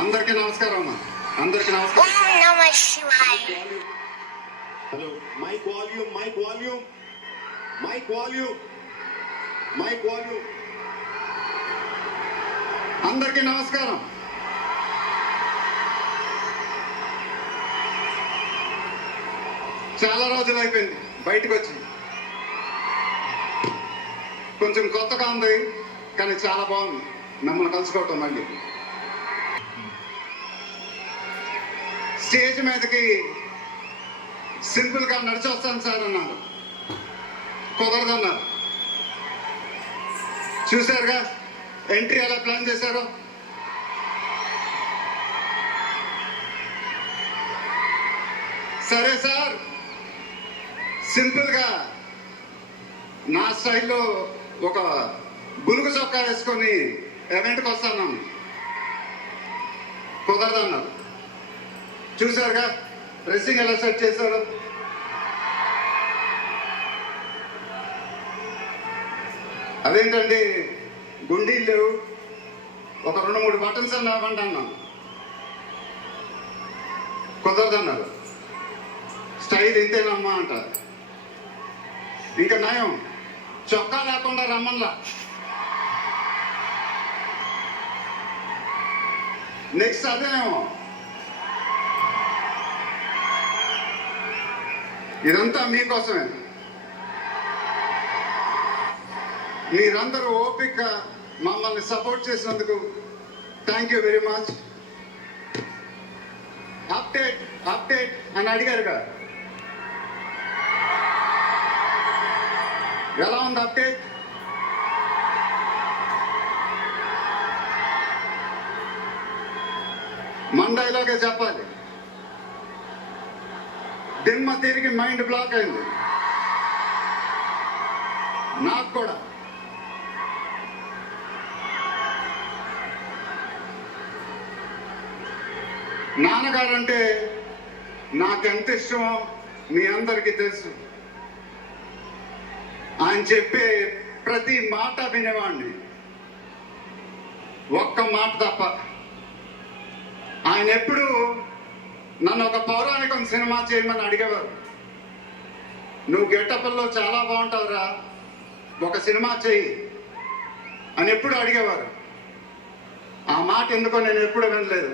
అందరికీ నమస్కారం అమ్మా. అందరికీ నమస్కారం. Hello, mic volume, mic volume, mic volume, mic volume. అందరికీ నమస్కారం. చాలా రోజులు అయిపోయింది బయటకు వచ్చి. కొంచెం కొత్తగా ఉంది కానీ చాలా బాగుంది మిమ్మల్ని కలుసుకోవటం. మళ్ళీ స్టేజ్ మీదకి సింపుల్ గా నడిచి వస్తాను సార్ అన్నారు. కుదరదన్నారు. చూశారుగా ఎంట్రీ ఎలా ప్లాన్ చేశారో. సరే సార్, సింపుల్ గా నా స్టైల్లో ఒక బులుగు చొక్కా వేసుకొని ఈవెంట్కి వస్తాను. కుదరదన్నారు. చూశారుగా డ్రెస్సింగ్ ఎలా సెట్ చేశారు. అదేంటండి గుండీలు ఒక 2-3 బటన్స్ అన్న ఇవ్వండి అన్నాం. కుదరదన్నారు. స్టైల్ ఇంతేనమ్మా అంటారు. ఇంకా నయం చొక్కా లేకుండా రమ్మన్లా. నెక్స్ట్ అదేనేమో. ఇదంతా మీకోసమే. మీరందరూ ఓపిక మమ్మల్ని సపోర్ట్ చేసినందుకు thank you very much. Update update అని అడిగారుగా, ఎలా ఉంది అప్డేట్? మండైలోకే చెప్పాలి. దిమ్మ తిరిగి మైండ్ బ్లాక్ అయింది నాకు కూడా. నాన్నగారంటే నాకెంత ఇష్టమో మీ అందరికీ తెలుసు. ఆయన చెప్పే ప్రతి మాట వినేవాడిని, ఒక్క మాట తప్ప. ఆయన ఎప్పుడు నన్ను ఒక పౌరాణికం సినిమా చేయమని అడిగేవారు. నువ్వు గెటప్లో చాలా బాగుంటావురా, ఒక సినిమా చేయి అని ఎప్పుడు అడిగేవారు. ఆ మాట ఎందుకో నేను ఎప్పుడు వినలేదు.